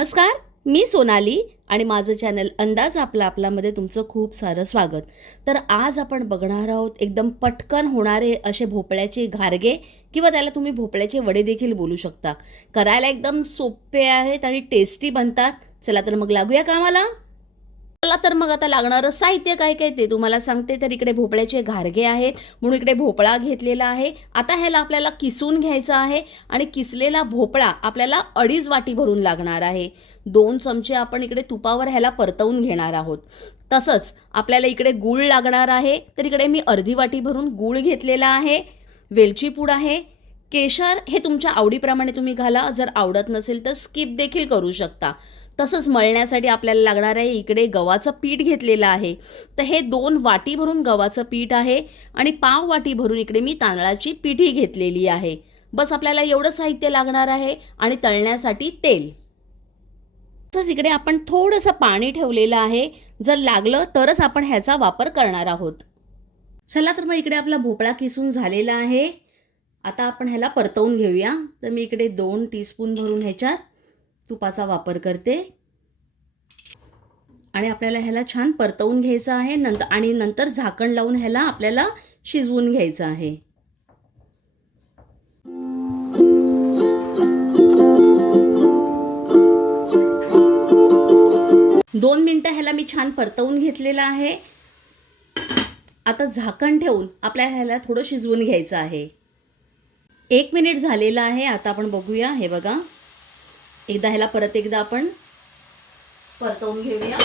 नमस्कार मी सोनाली आणि माझं चॅनल अंदाज आपला आपल्यामध्ये तुमचं खूप सारं स्वागत. तर आज आपण बघणार आहोत एकदम पटकन होणारे असे भोपळ्याचे घारगे किंवा त्याला तुम्ही भोपळ्याचे वडे देखील बोलू शकता. करायला एकदम सोपे आहेत आणि टेस्टी बनतात. चला तर मग लागूया कामाला. चला तर मग आता लागणारं साहित्य काय काय ते तुम्हाला सांगते. तर इकडे भोपळ्याचे घारगे आहेत म्हणून इकडे भोपळा घेतलेला आहे. आता ह्याला आपल्याला किसून घ्यायचा आहे आणि किसलेला भोपळा आपल्याला अडीच वाटी भरून लागणार आहे. दोन चमचे आपण इकडे तुपावर ह्याला परतवून घेणार आहोत. तसंच आपल्याला इकडे गूळ लागणार आहे. तर इकडे मी अर्धी वाटी भरून गूळ घेतलेला आहे. वेलची पूड आहे. केशर हे तुमच्या आवडीप्रमाणे तुम्ही घाला. जर आवडत नसेल तर स्किप देखील करू शकता. तसंच मळण्यासाठी आपल्याला लागणार आहे इकडे गव्हाचं पीठ घेतलेलं आहे. तर हे दोन वाटी भरून गव्हाचं पीठ आहे आणि पाव वाटी भरून इकडे मी तांदळाची पिठी घेतलेली आहे. बस आपल्याला एवढं साहित्य लागणार आहे आणि तळण्यासाठी तेल. तसंच इकडे आपण थोडंसं पाणी ठेवलेलं आहे. जर लागलं तरच आपण ह्याचा वापर करणार आहोत. चला तर मग इकडे आपला भोपळा किसून झालेला आहे. आता आपण ह्याला परतवून घेऊया. तर मी इकडे दोन टीस्पून भरून ह्याच्यात तुपाचा वापर करते. आणि आपल्याला ह्याला छान परतवून घ्यायचं आहे. नंतर आणि नंतर झाकण लावून ह्याला आपल्याला शिजवून घ्यायचं आहे. दोन मिनटं ह्याला मी छान परतवून घेतलेलं आहे. आता झाकण ठेवून आपल्या ह्याला थोडं शिजवून घ्यायचं आहे. एक मिनिट झालेलं आहे. आता आपण बघूया. हे बघा. एकदा ह्याला परत एकदा आपण परतवून घेऊया.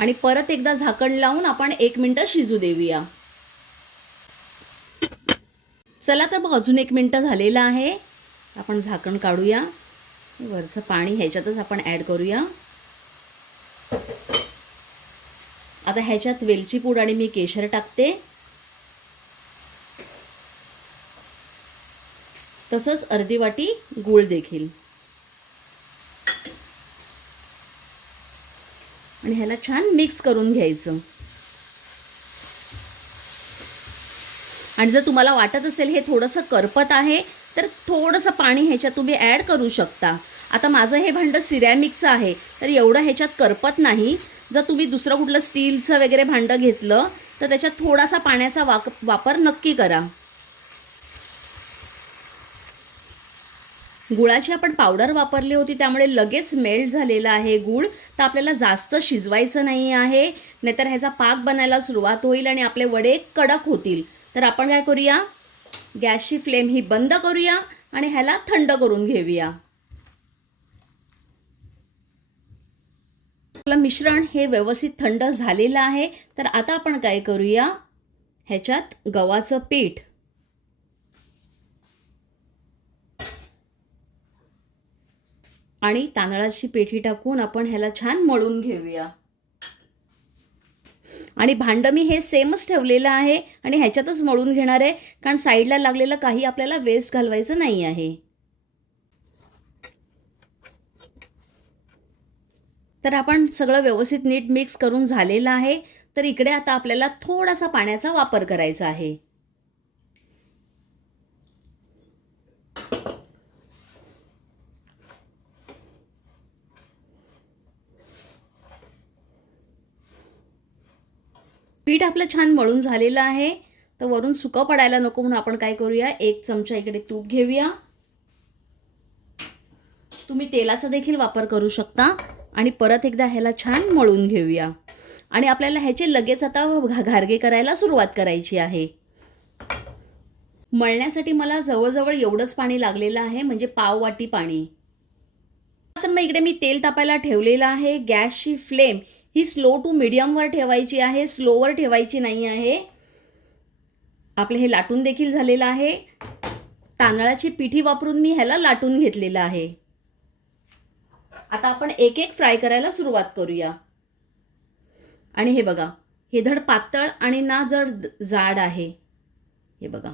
आणि परत एकदा झाकण लावून आपण एक मिनटं शिजू देऊया. चला तर मग अजून एक मिनटं झालेलं आहे. आपण झाकण काढूया. वरचं पाणी ह्याच्यातच आपण ॲड करूया. आता ह्याच्यात वेलची पूड आणि मी केशर टाकते. तसंच अर्धी वाटी गूळ देखील. आणि ह्याला छान मिक्स करून घ्यायचं. आणि जर तुम्हाला वाटत असेल हे थोडंसं करपत आहे तर थोडंसं पाणी ह्याच्यात तुम्ही ॲड करू शकता. आता माझं हे भांडं सिरॅमिकचं आहे तर एवढं ह्याच्यात करपत नाही. जर तुम्ही दुसरं कुठलं स्टीलचं वगैरे भांडं घेतलं तर त्याच्यात थोडासा पाण्याचा वाक वापर नक्की करा. गुळाची आपण पावडर वापरली होती त्यामुळे लगेच मेल्ट झालेला आहे गूळ. तर आपल्याला जास्त शिजवायचं नाही आहे नाहीतर ह्याचा पाक बनायला सुरुवात होईल आणि आपले वडे कडक होतील. तर आपण काय करूया? गॅसची फ्लेम ही बंद करूया आणि ह्याला थंड करून घेऊया. आपलं मिश्रण हे व्यवस्थित थंड झालेलं आहे. तर आता आपण काय करूया? ह्याच्यात गव्हाचं पीठ आणि तांदळाची पेठी टाकून आपण ह्याला छान मळून घेऊया. आणि भांडं मी हे सेमच ठेवलेलं आहे आणि ह्याच्यातच मळून घेणार आहे कारण साईडला लागलेलं काही आपल्याला वेस्ट घालवायचं नाही आहे. तर आपण सगळं व्यवस्थित नीट मिक्स करून झालेलं आहे तर इकडे आता आपल्याला थोडासा पाण्याचा वापर करायचा आहे. पीठ आपलं छान मळून झालेलं आहे. तर वरून सुकं पडायला नको म्हणून आपण काय करूया? एक चमचा इकडे तूप घेऊया. तुम्ही तेलाचा देखील वापर करू शकता. आणि परत एकदा ह्याला छान मळून घेऊया. आणि आपल्याला ह्याचे लगेच आता घारगे करायला सुरुवात करायची आहे. मळण्यासाठी मला जवळजवळ एवढंच पाणी लागलेलं आहे म्हणजे पाव वाटी पाणी. तर मग इकडे मी तेल तापायला ठेवलेलं आहे. गॅसची फ्लेम ही स्लो टू मिडियमवर ठेवायची आहे स्लोवर ठेवायची नाही आहे. आपले हे लाटून देखील झालेलं आहे. तांदळाची पिठी वापरून मी ह्याला लाटून घेतलेलं आहे. आता आपण एक एक फ्राय करायला सुरुवात करूया. आणि हे बघा हे धड पातळ आणि ना जड जाड आहे. हे बघा.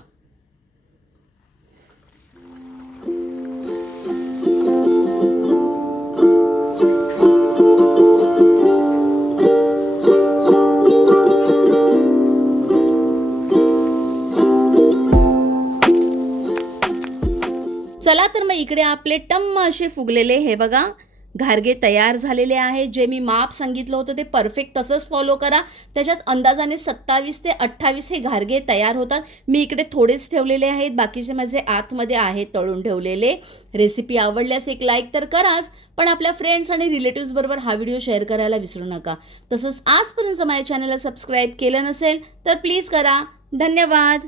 चला तर मग इकडे आपले टम्म असे फुगलेले हे बघा. घारगे तयार झालेले आहे. जे मी माप सांगितलं होतं ते परफेक्ट तसंच फॉलो करा. त्याच्यात अंदाजाने सत्तावीस ते अठ्ठावीस हे घारगे तयार होतात. मी इकडे थोडेच ठेवलेले आहेत. बाकीचे माझे आतमध्ये आहेत तळून ठेवलेले. रेसिपी आवडल्यास एक लाईक तर कराच पण आपल्या फ्रेंड्स आणि रिलेटिव्सबरोबर हा व्हिडिओ शेअर करायला विसरू नका. तसंच आजपर्यंत माझ्या चॅनलला सबस्क्राईब केलं नसेल तर प्लीज करा. धन्यवाद!